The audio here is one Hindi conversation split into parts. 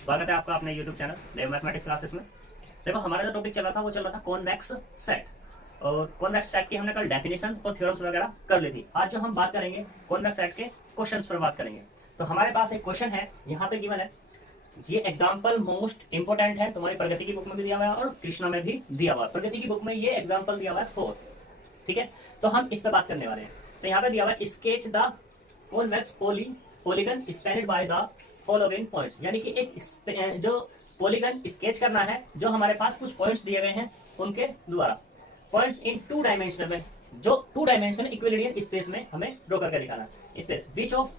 स्वागत है आपका अपने YouTube चैनल देव मैथमेटिक्स क्लासेस में। देखो हमारा जो टॉपिक चल रहा था वो चल रहा था कॉन्वेक्स सेट, और कॉन्वेक्स सेट की हमने कल डेफिनेशन और थ्योरम्स वगैरह कर ली थी। आज जो हम बात करेंगे कॉन्वेक्स सेट के क्वेश्चंस पर बात करेंगे। तो हमारे पास एक क्वेश्चन है यहाँ पे गिवन है, ये एग्जाम्पल मोस्ट इंपोर्टेंट है, तुम्हारी प्रगति की बुक में भी दिया हुआ है और कृष्णा में भी दिया हुआ है। प्रगति की बुक में ये एग्जाम्पल दिया हुआ है 4, ठीक है। तो हम इस पर बात करने वाले हैं। तो यहाँ पे दिया हुआ है sketch the convex polygon spanned by the following points, यानी कि एक जो पॉलीगन स्केच करना है, जो हमारे पास कुछ पॉइंट्स दिए गए हैं उनके द्वारा, पॉइंट्स इन 2 डायमेंशनल में, जो 2 डायमेंशनल इक्विलिनियम स्पेस में हमें ड्रॉ करके दिखाना है space. Which of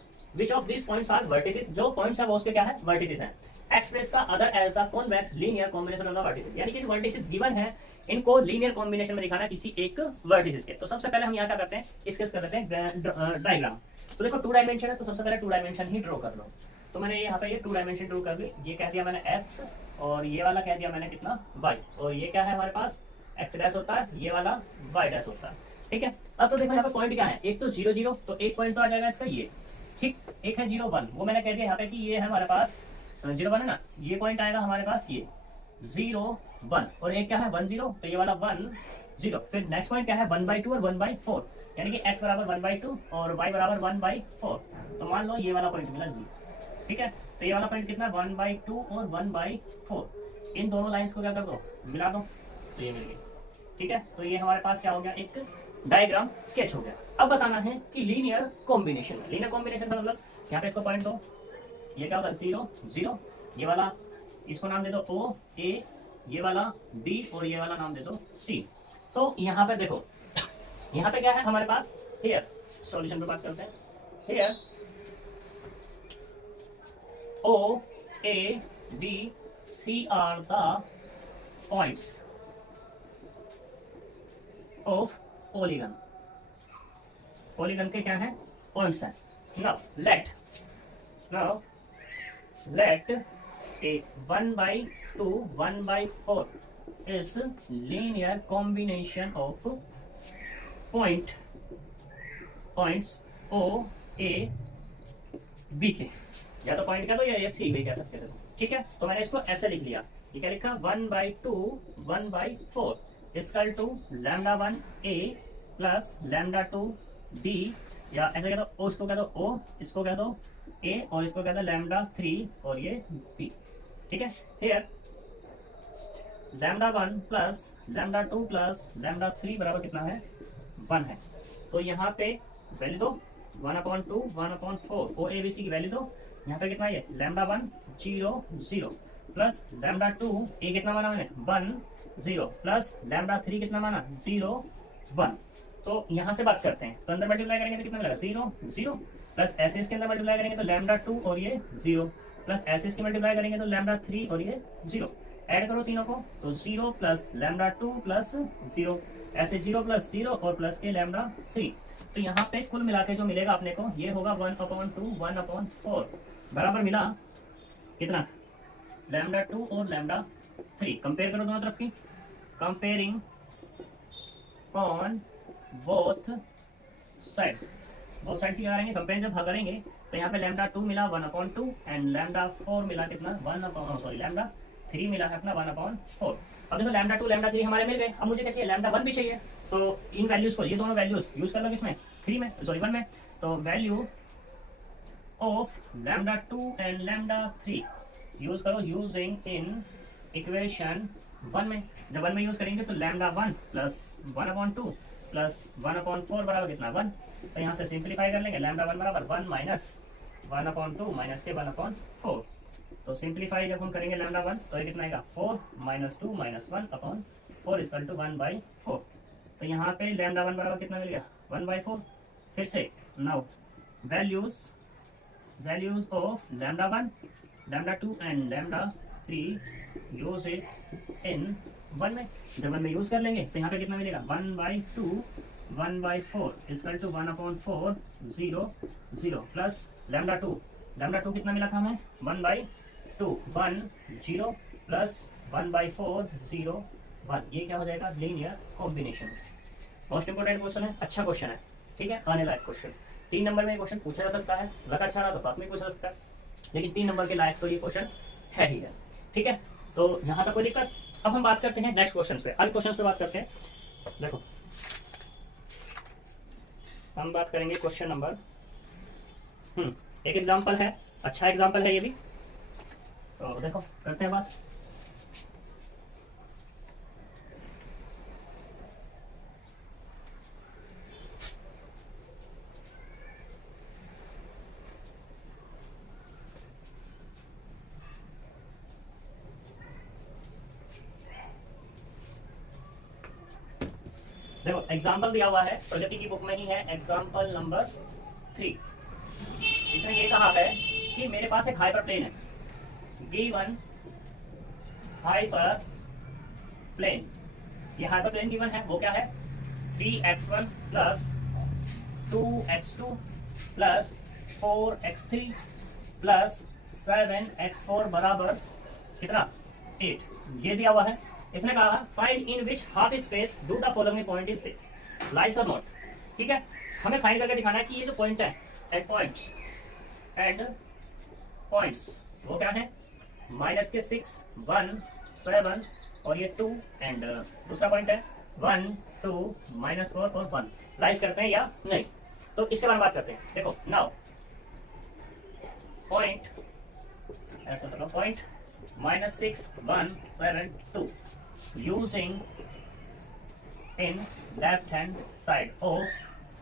this points are vertices, जो पॉइंट्स है वो उसके क्या है, वर्टिसेस हैं। Express the other as the convex linear combination of the vertices, यानी कि वर्टिसेस गिवन है, इनको लीनियर कॉम्बिनेशन में दिखाना है किसी एक वर्टिसेस के। तो सबसे पहले हम यहाँ क्या करते हैं, स्केच कर लेते हैं डायग्राम। तो देखो 2 डायमेंशन है, तो सबसे पहले 2 डायमेंशन ही ड्रॉ कर लो। तो मैंने यहाँ पे ये 2 डायमेंशन ड्रॉ कर ली। ये कह दिया मैंने x, और ये वाला कह दिया मैंने कितना y, और ये क्या है हमारे पास x डैश होता है, ये वाला y डैश होता है, ठीक है। अब तो देखो यहाँ पे पॉइंट क्या है, एक तो 0 0, तो एक पॉइंट तो आ जाएगा इसका ये, ठीक। एक है 0 1, वो मैंने कह दिया यहाँ पे कि ये है हमारे पास 0 1 है ना, ये पॉइंट आएगा हमारे पास ये 0 1, और एक क्या है 1 0, तो ये वाला 1 0। फिर नेक्स्ट पॉइंट क्या है 1/2 और 1/4, यानी कि x बराबर 1/2 और y बराबर 1/4। तो मान लो ये वाला पॉइंट मिला जी, ठीक है। तो ये वाला पॉइंट कितना 1/2 और 1/4, इन दोनों लाइंस को क्या कर दो, मिला दो, तो ये मिल गई, ठीक है। तो ये हमारे पास क्या हो गया, एक डायग्राम स्केच हो गया। अब बताना है कि लीनियर कॉम्बिनेशन, लीनियर कॉम्बिनेशन का मतलब यहाँ पे इसको पॉइंट दो, ये क्या होता है 0 0, ये वाला इसको नाम दे दो O A, ये वाला B, और ये वाला नाम दे दो C। तो यहाँ पे देखो, यहाँ पे क्या है हमारे पास, हियर सॉल्यूशन पे बात करते हैं। Here O A B C are the points of polygon, polygon के क्या है, पॉइंट्स हैं। now let a 1/2 1/4 is linear combination of points O A B के, या तो पॉइंट कह दो या सी भी कह सकते थे, ठीक है। तो मैंने इसको ऐसे लिख लिया, ये क्या लिखा 1/2 1/4 equal to λ1 A plus λ2 B, या ऐसे कह दो ओ, इसको कह दो O, इसको कह दो A, और इसको कह दो λ3 और ये B, ठीक है। हियर λ1 प्लस λ2 प्लस λ3 बराबर कितना है 1 है। तो यहाँ पे वैल्यू दो 1/2 1/4, ओ ए बी सी की वैल्यू दो। यहाँ पे कितना है λ1 0 0 प्लस λ2 ए कितना माना मैंने 1 0 प्लस λ3 कितना माना 0 1। तो यहाँ से बात करते हैं, तो अंदर मल्टीप्लाई करेंगे तो कितना मिलेगा 0 0, प्लस ऐसे इसके अंदर मल्टीप्लाई करेंगे तो λ2 और ये 0, प्लस ऐसे इसकी मल्टीप्लाई करेंगे तो λ3 और ये 0। ऐड करो तीनों को, तो 0 प्लस λ2 प्लस 0, ऐसे 0 प्लस 0 और प्लस के λ3। तो यहाँ पे कुल मिला के जो मिलेगा अपने को ये होगा 1/2 1/4 बराबर मिला कितना λ2 और λ3। कंपेयर करो दोनों तरफ की, comparing on both sides, both sides की करेंगे कंपेयर जब करेंगे, तो यहाँ पे λ2 मिला 1/2 एंड λ4 मिला कितना λ3 मिला है अपना 1/4। अब देखो λ2 λ3 हमारे मिल गए। अब मुझे क्या चाहिए, λ1 भी चाहिए। तो इन वैल्यूज को, ये दोनों वैल्यूज यूज कर लो किसमें, 3 में, सॉरी 1 में। तो वैल्यू ऑफ λ2 एंड λ3 यूज करो यूजिंग इन इक्वेशन 1 में। जब 1 में यूज करेंगे तो λ1 प्लस 1/2 प्लस 1/4 बराबर कितना 1। तो यहाँ से सिंप्लीफाई कर लेंगे, λ1 बराबर 1 माइनस 1/2 माइनस के 1/4। तो सिंप्लीफाई जब हम करेंगे λ1 तो ये कितना आएगा 4 माइनस 2 माइनस 1/4 इक्वल टू 1/4। तो यहाँ पे λ1 बराबर कितना मिल गया 1/4। फिर से now values of λ1 λ2 and λ3 use it in 1 में। जब 1 में यूज कर लेंगे तो यहाँ पे कितना मिलेगा 1/2 1/4 इक्वल टू 1/4 0 0 प्लस λ2 कितना मिला था हमें 1/2 1 0 प्लस 1/4 0 1। ये क्या हो जाएगा, linear combination. Most important question है, अच्छा क्वेश्चन है, ठीक है, आने लायक क्वेश्चन। 3 नंबर में क्वेश्चन पूछा जा सकता है, लगा अच्छा रहा तो साथ में पूछा जा सकता है, लेकिन 3 नंबर के लायक तो ये क्वेश्चन है ही है। ठीक है, तो यहाँ तक कोई दिक्कत। अब हम बात करते हैं नेक्स्ट क्वेश्चन पे, अगले क्वेश्चन पे बात करते हैं। देखो हम बात करेंगे क्वेश्चन नंबर एक एग्जांपल है, अच्छा एग्जांपल है ये भी, तो देखो करते हैं बात। देखो एग्जाम्पल दिया हुआ है, प्रगति की बुक में ही है, एग्जाम्पल नंबर 3। इसमें ये कहा है कि मेरे पास एक हाइपर प्लेन है, गिवन हाइपर प्लेन। ये हाइपर प्लेन गिवन है, वो क्या है 3x1 plus 2x2 plus 4x3 plus 7x4 बराबर कितना 8। ये दिया हुआ है। इसने कहा find in which half space do the following point is this, lies और नॉट। ठीक है, हमें फाइंड करके दिखाना है कि ये जो पॉइंट है एट पॉइंट्स वो क्या है -6 1 7 और ये 2 एंड दूसरा पॉइंट है 1 2 -4 और 1। लाइज करते हैं या नहीं, तो इसके बारे में बात करते हैं। देखो नाउ पॉइंट ऐसा मतलब point -6 1 7 2 using in left hand side of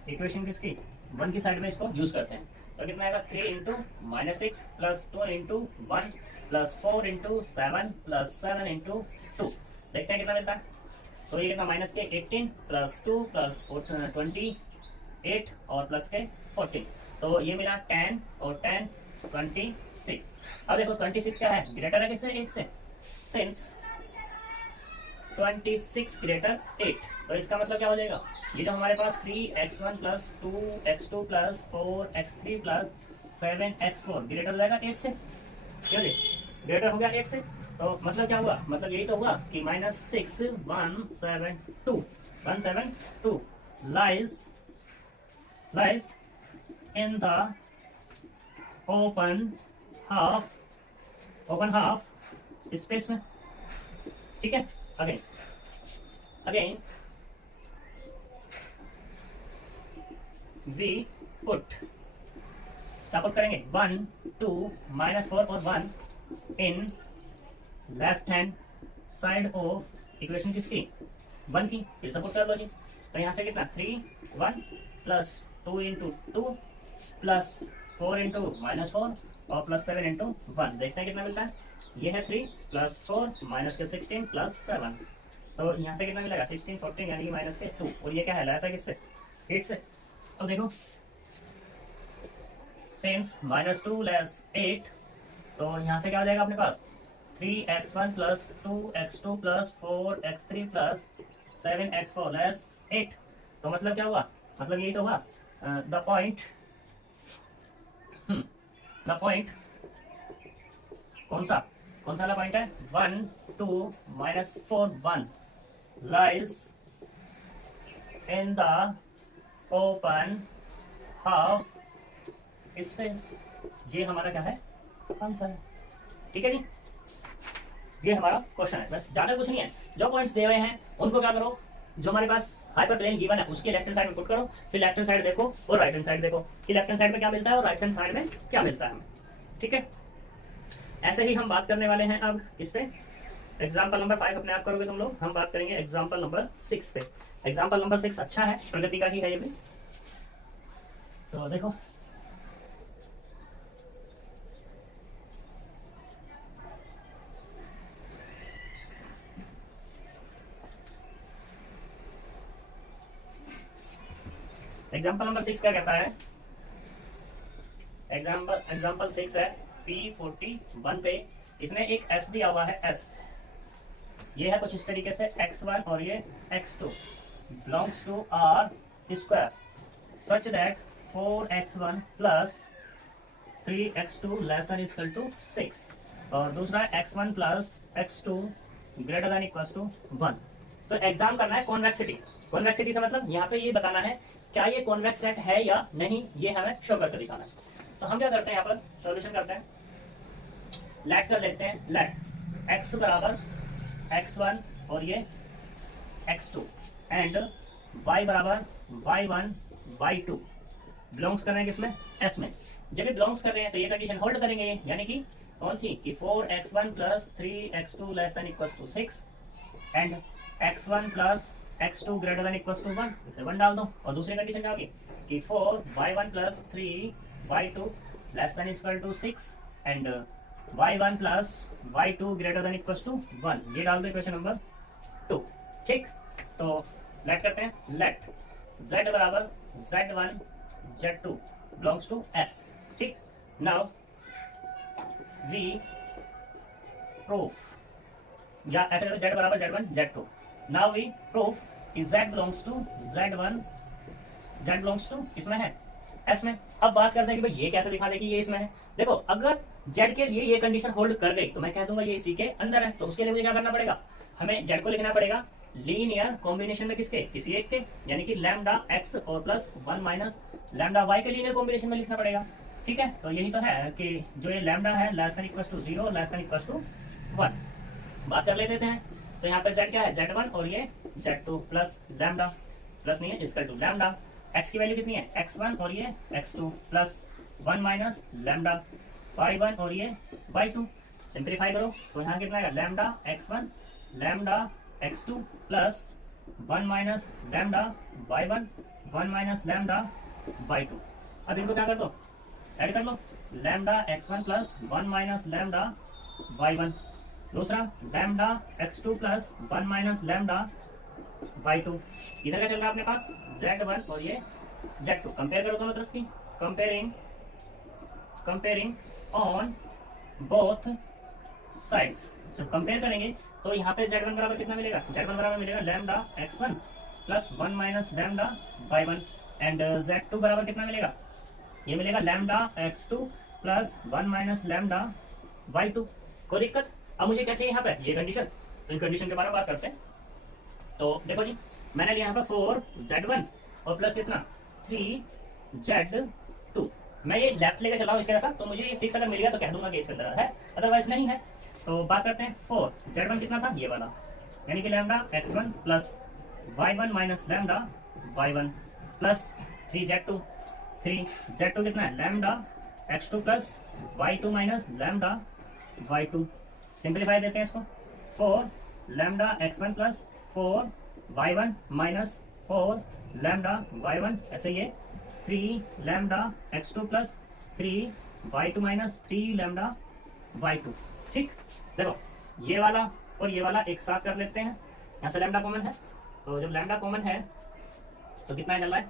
equation किसकी 1 की साइड में इसको यूज करते हैं। तो कितना आएगा 3 into -6 plus 2 into 1 plus 4 into 7 plus 7 into 2। देखते हैं कितना मिलता है। तो ये कितना माइनस के 18 प्लस 2 प्लस 28 और प्लस के 14, तो ये मिला 10 और 10 26। अब देखो 26 क्या है, ग्रेटर है किससे 8 से, सिंस 26 ग्रेटर 8, तो इसका मतलब क्या हो जाएगा, ये जो हमारे पास 3x1 plus 2x2 plus 4x3 plus 7x4 greater हो जाएगा 8 से। क्यों जी ग्रेटर हो गया 8 से, तो मतलब क्या हुआ, मतलब यही तो हुआ कि -6 172 lies in the open half space में। ठीक है, अगेन वी पुट करेंगे 1 2 -4 और 1 in left hand side of equation किसकी 1 की, फिर सपोर्ट कर लो जी। तो यहाँ से कितना 3 1 प्लस 2 इंटू 2 प्लस 4 इंटू -4 और प्लस 7 इंटू 1। देखते हैं कितना मिलता है। ये है 3 प्लस 4 माइनस के 16 प्लस 7, तो यहाँ से कितना मिलेगा 16 14 यानी कि माइनस के 2, और ये क्या है ऐसा किससे 8 से। तो देखो सिंस -2 लेस 8, तो यहाँ से क्या हो जाएगा अपने पास 3x1 plus 2x2 plus 4x3 plus 7x4 less 8। तो मतलब क्या हुआ, मतलब यही तो हुआ द पॉइंट कौन सा वाला पॉइंट है 1 2 -4 1 lies in the open half space. ये हमारा क्या है आंसर है। ठीक है जी, ये हमारा क्वेश्चन है, बस ज्यादा कुछ नहीं है। जो पॉइंट्स दे हुए हैं उनको क्या करो, जो हमारे पास हाइपर प्लेन गिवन है उसके लेफ्ट हैंड साइड में पुट करो, फिर लेफ्ट हैंड साइड देखो और राइट हैंड साइड देखो कि लेफ्ट हैंड साइड में क्या मिलता है और राइट हैंड साइड में क्या मिलता है हमें। ठीक है, ऐसे ही हम बात करने वाले हैं अब किस पे, एग्जाम्पल नंबर 5 अपने आप करोगे तुम लोग, हम बात करेंगे एग्जाम्पल नंबर 6 पे। एग्जाम्पल नंबर 6 अच्छा है, प्रगति का ही है ये भी। तो देखो एग्जाम्पल नंबर 6 क्या कहता है, एग्जाम्पल 6 है P41 पे। इसने एक S दिया हुआ है, S ये है कुछ इस तरीके से x1 और ये x2 belongs to R square such that 4x1 plus 3x2 less than equal to 6, और दूसरा x1 plus x2 greater than equal to 1। तो एग्जाम करना है कॉन्वेक्सिटी। कॉन्वेक्सिटी से मतलब यहाँ पे ये बताना है क्या ये कॉन्वेक्स सेट है या नहीं, ये हमें शो करके दिखाना है। तो हम क्या करते हैं, यहाँ पर सॉल्यूशन करते हैं। लेट कर लेते हैं, लेट x बराबर x1 और ये x2 एंड y बराबर y1 y2 बिलोंग्स कर रहे हैं किसमें, s में। जब ये बिलोंग्स कर रहे हैं तो ये कंडीशन होल्ड करेंगे, यानी कि कौन सी, कि 4x1 plus 3x2 less than equals to 6 and x1 plus x2 greater than equals to 1, इसे 1 डाल दो। और दूसरी कंडीशन क्या होगी कि 4y1 plus 3y2 less than equal to 6 and y1 plus y2 greater than equals to 1, ये डाल दो इक्वेशन नंबर 2। ठीक, तो लेट करते हैं, लेट z बराबर z1 z2 belongs to s। ठीक, नाउ वी प्रूफ, या ऐसे करते z बराबर z1 z2। Now we proof कि z belongs to z1, z belongs to इसमें है s में। अब बात करते हैं कि भाई ये कैसे दिखा दे कि ये इसमें है। देखो अगर z के लिए ये कंडीशन होल्ड कर गई तो मैं कह दूंगा ये इसी के अंदर है, तो उसके लिए मुझे क्या करना पड़ेगा, हमें z को लिखना पड़ेगा लीनियर कॉम्बिनेशन में किसके, किसी एक के, यानी कि लैम्डा x और प्लस 1 माइनस लैम्डा y के लीनियर कॉम्बिनेशन में लिखना पड़ेगा। ठीक है, तो यही तो है कि जो ये लैम्डा है less than equals to 0 less than equals to 1। बात कर लेते हैं, तो यहाँ पे z क्या है, z1 और ये z2 प्लस लैम्डा, प्लस नहीं है इसका टू लैम्डा, x की वैल्यू कितनी है x1 और ये x2 plus 1 minus lambda y1 और ये y2। सिंप्लीफाई करो तो यहाँ कितना है lambda x1 lambda x2 plus 1 minus lambda y1 1 minus lambda y2। अब इनको क्या कर दो, ऐड कर लो, lambda x1 plus 1 minus lambda y1, दूसरा lambda x2 plus 1 minus lambda y2। इधर क्या चल रहा है अपने पास z1 और ये z2, कंपेयर करो दोनों तरफ की, कंपेयरिंग ऑन बोथ साइड्स। जब कंपेयर करेंगे तो यहाँ पे z1 बराबर कितना मिलेगा, z1 बराबर मिलेगा lambda x1 plus 1 minus lambda y1 and z2 बराबर कितना मिलेगा, ये मिलेगा lambda x2 plus 1 minus lambda y2। कोई दिक्कत। अब मुझे क्या चाहिए यहाँ पे, ये कंडीशन, तो इन कंडीशन के बारे में बात करते हैं। तो देखो जी, मैंने लिया यहाँ पे 4z1 और प्लस कितना 3z2। मैं ये लेफ्ट लेके चला हूँ इसके साथ, तो मुझे ये 6 अगर मिल गया तो कह दूंगा कि इसके अंदर है, अदरवाइज नहीं है। तो बात करते हैं 4z1 कितना था, ये वाला, यानी कि lambda x1 plus y1 minus lambda y1 plus 3z2 कितना है lambda x2 plus y2 minus lambda y2। Simplify देते हैं इसको, 4 lambda x1 plus 4 y1 minus 4 lambda y1, ऐसे ये 3 lambda x2 plus 3 y2 minus 3 lambda y2। ठीक, देखो ये वाला और ये वाला एक साथ कर लेते हैं, यहाँ से लैम्डा कॉमन है, तो जब लैम्डा कॉमन है तो कितना चल रहा है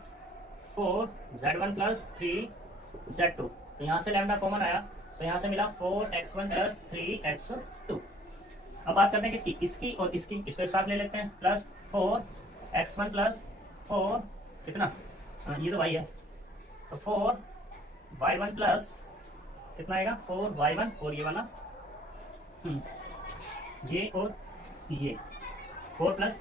4z1 प्लस 3z2, तो यहाँ से लैम्डा कॉमन आया तो यहाँ से मिला 4x1 प्लस 3x2। अब बात करते हैं किसकी, इसकी और इसकी, इसको एक साथ ले लेते हैं, प्लस 4x1 प्लस 4 कितना, ये तो y है, तो 4y1 प्लस कितना आएगा 4y1 और ये वाला ये और ये 4 प्लस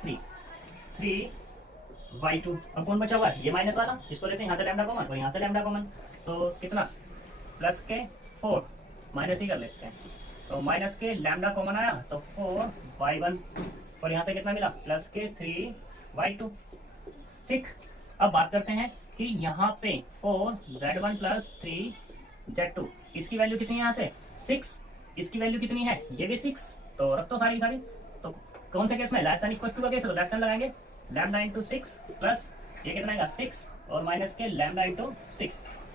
3y2। अब कौन बचा हुआ है, ये माइनस वाला, इसको लेते हैं यहाँ से लैम्डा कॉमन और यहाँ से लैम्डा कॉमन, तो कितना प्लस के 4 माइनस ही कर लेते हैं, तो माइनस के लैम्डा कॉमन आया तो 4y1 और यहाँ से कितना मिला प्लस के 3y2। ठीक, अब बात करते हैं कि यहाँ पे 4z1 प्लस 3z2, इसकी वैल्यू कितनी है यहाँ से 6, इसकी वैल्यू कितनी है ये भी 6, तो रख दो सारी सारी। तो कौन से केस में लेस देन इक्वल टू का केस, लेस देन लगाएंगे लैम्डा इंटू 6 प्लस ये कितना आएगा 6 और माइनस के लैम्डा इंटू 6,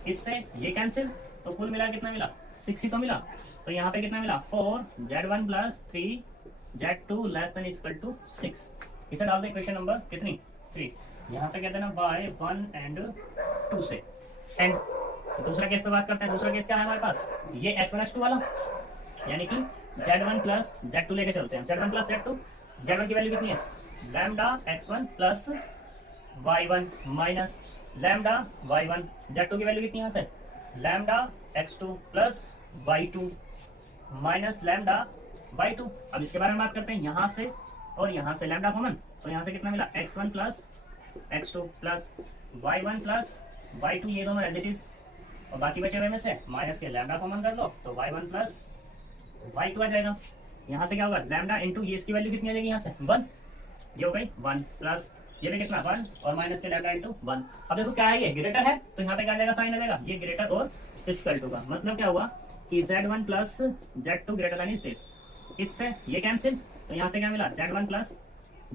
इससे ये कैंसिल, तो कुल मिला कितना मिला 6 ही तो मिला। तो यहाँ पे कितना मिला 4z1 plus 3z2 less than equal to 6, इसे डाल दे इक्वेशन नंबर कितनी 3, यहाँ पे कहते हैं ना बाय 1 एंड 2 से। एंड दूसरा केस पे बात करते हैं, दूसरा केस क्या है हमारे पास, ये x1 x2 वाला, यानी कि z1 प्लस z2 लेके चलते हैं, z1 प्लस z2, z1 की वैल्यू कितनी है lambda x1 plus y1 minus lambda y1, z2 की वैल्यू कितनी है यहाँ से lambda x2 plus y2 minus lambda y2। अब इसके बारे में बात करते हैं, यहाँ से और यहाँ से लैम्डा कॉमन, तो यहाँ से कितना मिला x1 plus x2 plus y1 plus y2, ये दोनों एज इट इज, और बाकी बचे हुए में से माइनस के लैम्डा कॉमन कर लो तो y1 प्लस y2 आ जाएगा। यहाँ से क्या होगा, लैम्डा इंटू ये इसकी वैल्यू कितनी आ जाएगी, यहाँ से 1, ये हो गई 1 प्लस ये भी कितना 1 और माइनस के लैम्डा इंटू 1। अब देखो क्या है, ये ग्रेटर है तो यहाँ पे क्या आ जाएगा, साइन आ जाएगा, ये ग्रेटर और इक्वल टू का मतलब क्या हुआ कि z1 plus z2 greater than is this, इससे ये कैंसिल, तो यहाँ से क्या मिला z1 plus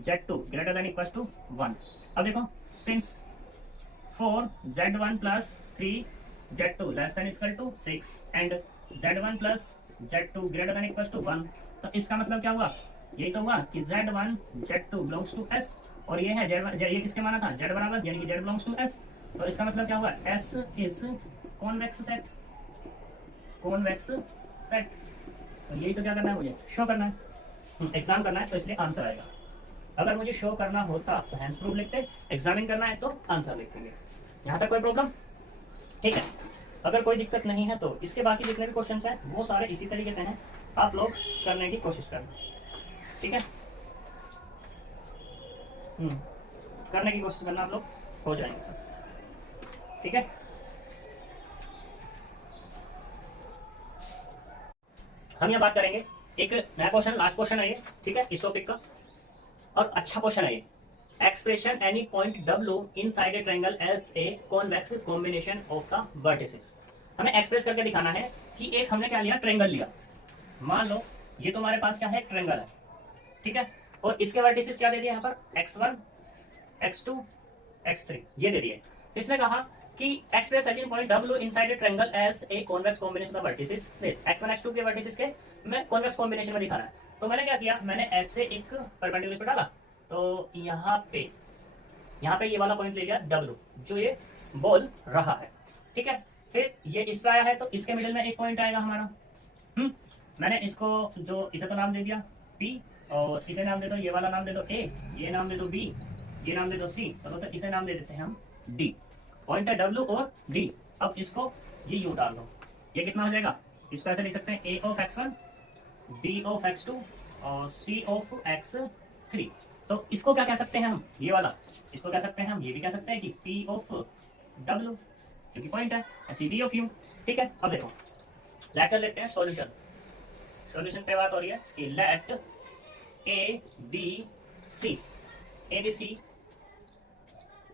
z2 greater than equal to 1। अब देखो since 4 z1 plus 3 z2 less than equal to 6 and z1 plus z2 greater than equal to 1, तो इसका मतलब क्या हुआ, यही तो हुआ कि z1 z2 belongs to s और ये है z1, ये किसके माना था, z बराबर यानी कि z बिलोंग्स टू s, तो इसका मतलब क्या हुआ s is convex set, convex set. तो यही तो क्या करना है, मुझे शो करना है, एग्जाम करना है तो इसलिए आंसर आएगा। अगर मुझे शो करना होता तो हैंस प्रूफ लिखते, एग्जामिन करना है तो आंसर लिखेंगे। यहाँ तक कोई प्रॉब्लम, ठीक है। अगर कोई दिक्कत नहीं है तो इसके बाकी जितने भी क्वेश्चंस हैं वो सारे इसी तरीके से हैं, आप लोग करने की कोशिश करना, ठीक है। करने की कोशिश करना, आप लोग हो जाएंगे सब, ठीक है। हम यहाँ बात करेंगे एक नया क्वेश्चन, लास्ट क्वेश्चन है ये, ठीक है, इस टॉपिक का, और अच्छा क्वेश्चन है ये। Expression any point W inside a triangle as a convex combination of the vertices. हमें एक्सप्रेस करके दिखाना है कि एक हमने क्या लिया, ट्रायंगल लिया, मान लो ये तो हमारे पास क्या है, ट्रायंगल है, ठीक है, और इसके वर्टिसेस क्या दे दिए यहाँ पर, x1 x2 x3 ये दे दिए। इसने कहा कि express any point W inside a triangle as a convex combination of vertices, x1 x2 के वर्टिसेस के मैं कॉन्वेक्स कॉम्बिनेशन में दिखाना है। तो मैंने क्या किया, मैंने ऐसे एक परपेंडिकुलर पे डाला, तो यहाँ पे ये वाला पॉइंट ले लिया W जो ये बोल रहा है, ठीक है। फिर ये इस पे आया है तो इसके मिडिल में एक पॉइंट आएगा हमारा, मैंने इसको जो इसे तो नाम दे दिया P और इसे नाम दे दो, ये वाला नाम दे दो A, ये नाम दे दो B, ये नाम दे दो C, चलो तो इसे नाम दे देते हैं हम D। पॉइंट है W और D। अब इसको ये U डाल दो, ये कितना हो जाएगा, इसको ऐसे लिख सकते हैं A of x1 B of x2 और C ऑफ x3। तो इसको क्या कह सकते हैं हम, ये वाला, इसको कह सकते हैं हम, ये भी कह सकते हैं कि P ऑफ W क्योंकि पॉइंट है, C B ऑफ U, ठीक है। अब देखो लेट कर लेते हैं सॉल्यूशन, सॉल्यूशन पे बात हो रही है कि late A B C, A B C,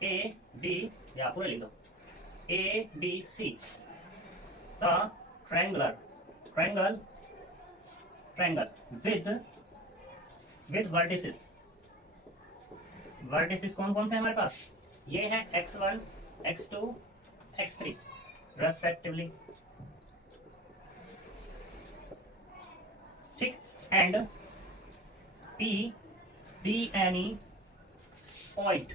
A B या पूरा लिख दो, A B C the triangle with vertices कौन कौन से हमारे पास, ये है x1 x2 x3 रेस्पेक्टिवली, ठीक, and P be any point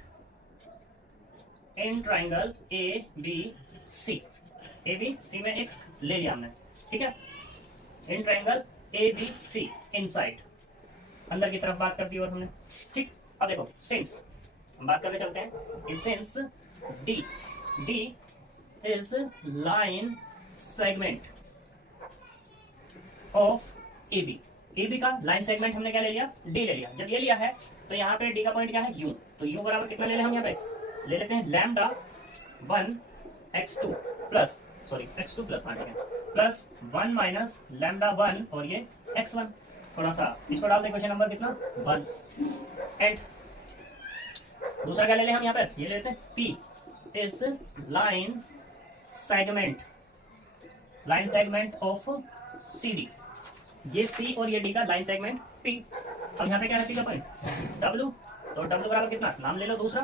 in triangle A B C, A B C में एक ले लिया हमने, ठीक है, in triangle A B C inside, अंदर की तरफ बात कर दी और हमने, ठीक। अब देखो सिंस हम बात करके चलते हैं, since D is line segment of AB का लाइन सेगमेंट हमने क्या ले लिया, D ले लिया। जब ये लिया है तो यहाँ पे D का पॉइंट क्या है, U, तो U बराबर कितना ले लें हम, यहाँ पे ले लेते हैं lambda 1 x2 plus plus 1 minus lambda 1 और ये x1, थोड़ा सा इसको डालते हैं, क्वेश्चन नंबर कितना 1, एंड दूसरा क्या ले लें हम, यहाँ पर ये ले लेते हैं P is line segment of CD, ये C और ये D का लाइन सेगमेंट P। अब यहाँ पे क्या है P का पॉइंट W, तो W बराबर कितना, नाम ले लो दूसरा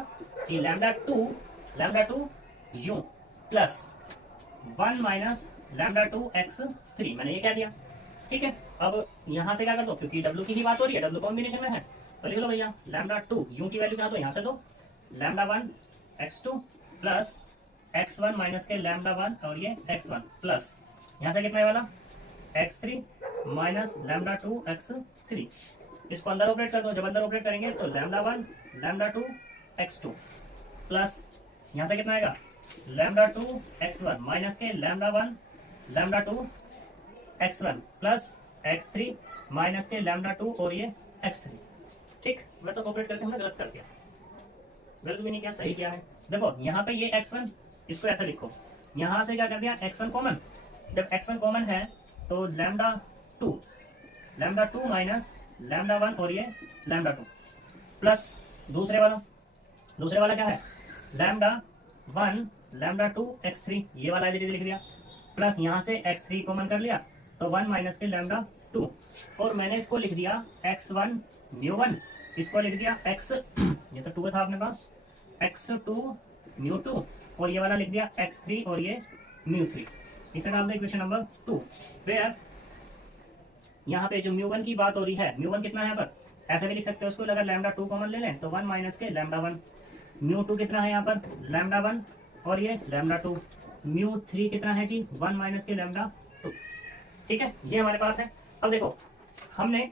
कि lambda 2 U plus 1 minus lambda 2 x3, मैंने ये क्या दिया, ठीक है। अब यहाँ से क्या कर दो, क्योंकि W की ही बात हो रही है, W कॉम्बिनेशन में है, तो लिख लो भैया लैम्डा 2 U की वैल्यू क्या दो, यहाँ से दो lambda 1 x2 plus x1 minus के लैम्डा 1 और ये x1 प्लस यहाँ से कितना है वाला x3 माइनस लैम्डा 2 x3, इसको अंदर ऑपरेट कर दो। जब अंदर ऑपरेट करेंगे तो लैम्डा 1 लैम्डा 2 x2 प्लस यहाँ से कितना आएगा लैम्डा 2 x1 माइनस के lambda 1 lambda 2 x1 plus x3 minus के लैम्डा 2 और ये x3, ठीक। वैसा ऑपरेट करके हमने गलत कर दिया, गलत भी नहीं किया, सही किया है। देखो यहाँ पे ये x1, इसको ऐसा लिखो, यहाँ से क्या कर दिया x1 कॉमन, जब x1 कॉमन है तो लैम्डा 2 लैम्डा 2 माइनस लैम्डा 1 और ये लैम्डा 2 प्लस दूसरे वाला क्या है, लैम्डा 1 लैम्डा 2 x3, ये वाला एज लिख दिया, प्लस यहाँ से x3 कॉमन कर लिया तो 1 माइनस के लैम्डा 2, और मैंने इसको लिख दिया x1 μ1, इसको लिख दिया x ये तो 2 था अपने पास, x2 μ2, और ये वाला लिख दिया x3 और ये μ3। इसे डाल दो इक्वेशन नंबर 2, वेयर यहाँ पे जो μ1 की बात हो रही है, μ1 कितना है यहाँ पर, ऐसे भी लिख सकते हो उसको, अगर लैम्डा 2 कॉमन ले लें तो 1 माइनस के लैम्डा 1, μ2 कितना है यहाँ पर, लैम्डा 1 और ये लैम्डा 2, μ3 कितना है जी, 1 माइनस के लैम्डा 2। ठीक है, ये हमारे पास है। अब देखो हमने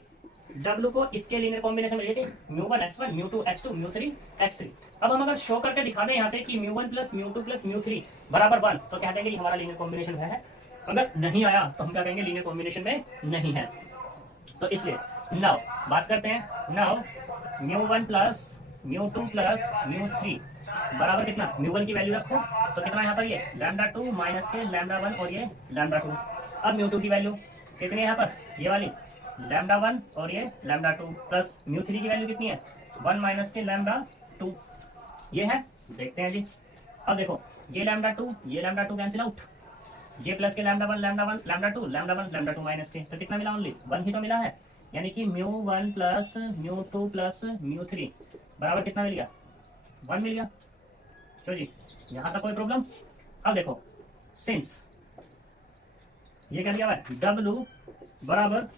W को इसके लीनियर कॉम्बिनेशन में लिए थे, μ1 x1 μ2 x2 μ3 x3। अब हम अगर शो करके दिखा दें यहाँ पे कि μ1 प्लस μ2 प्लस μ3 बराबर 1, तो क्या कहेंगे हमारा लीनियर कॉम्बिनेशन है। अगर नहीं आया तो हम क्या कहेंगे, लीनियर कॉम्बिनेशन में नहीं है। तो इसलिए नाउ बात करते हैं, नाउ μ1 प्लस μ2 प्लस μ3 बराबर कितना, μ1 की वैल्यू रखो तो कितना यहाँ पर, ये लैम्डा 2 माइनस के लैम्डा 1 और ये लैम्डा 2। अब μ2 की वैल्यू कितनी है यहाँ पर, ये वाली लैम्डा 1 और ये लैम्डा 2, प्लस μ3 की वैल्यू कितनी है, 1 माइनस के लैम्डा 2, ये है। देखते हैं जी, अब देखो ये लैम्डा 2 ये लैम्डा 2 कैंसिल आउट, ये प्लस के lambda 1 lambda 1 lambda 2 lambda 1 lambda 2 minus के, तो कितना मिला, ओनली 1 ही तो मिला है, यानी कि μ1 प्लस μ2 प्लस μ3 बराबर कितना मिल गया, 1 मिल गया। तो जी यहाँ तक कोई प्रॉब्लम। अब देखो सिंस ये क्या दिया हुआ है, W बराबर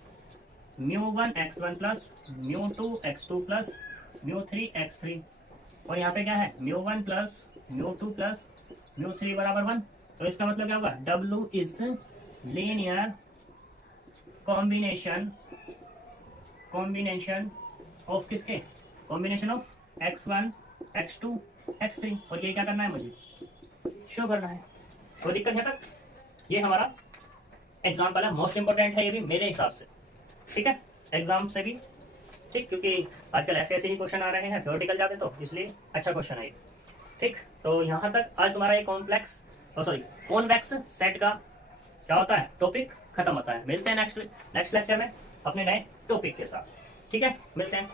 μ1 x1 plus μ2 x2 plus μ3 x3, और यहाँ पे क्या है μ1 प्लस μ2 प्लस μ3 बराबर 1, तो इसका मतलब क्या होगा, W is linear combination of किसके, combination of x1 x2 x3, और ये क्या करना है, मुझे शो करना है। कोई दिक्कत है तक, ये हमारा एग्जाम्पल है, मोस्ट इंपोर्टेंट है ये भी मेरे हिसाब से। ठीक है, एग्जाम से भी ठीक, क्योंकि आजकल ऐसे ऐसे ही क्वेश्चन आ रहे हैं, थ्योरेटिकल जाते तो इसलिए अच्छा क्वेश्चन है ये। ठीक, तो यहाँ तक आज तुम्हारा ये कॉन्वेक्स सेट का क्या होता है, टॉपिक खत्म होता है। मिलते हैं नेक्स्ट लेक्चर में अपने नए टॉपिक के साथ। ठीक है, मिलते हैं।